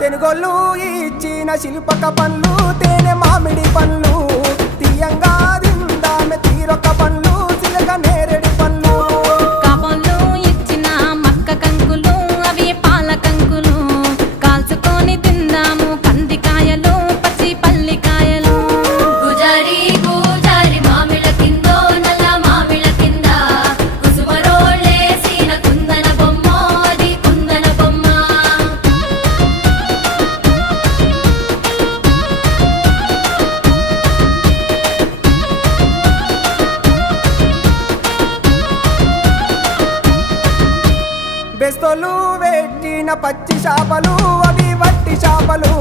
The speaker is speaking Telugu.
తెనుగోళ్ళు ఇచ్చిన శిల్పక పండ్లు తేనె మామిడి పండ్లు తీయంగా తిందామె తీరొక్క పండ్లు చిలక నేరేడు పండ్లు కాపంలో ఇచ్చిన మక్క కంకులు అవి పాల కంకులు కాల్చుకొని తిందాము కందికాయలు పచ్చి పల్లికాయలు గుజారి గుజారి మామిళ్ళ కిందో నల్ల మామిళ్ళ కింద కుసుమరోళ్ళేసిన కుందన బొమ్మ అది కుందన బొమ్మ బెస్తోలు పెట్టిన పచ్చి చేపలు అవి వట్టి చేపలు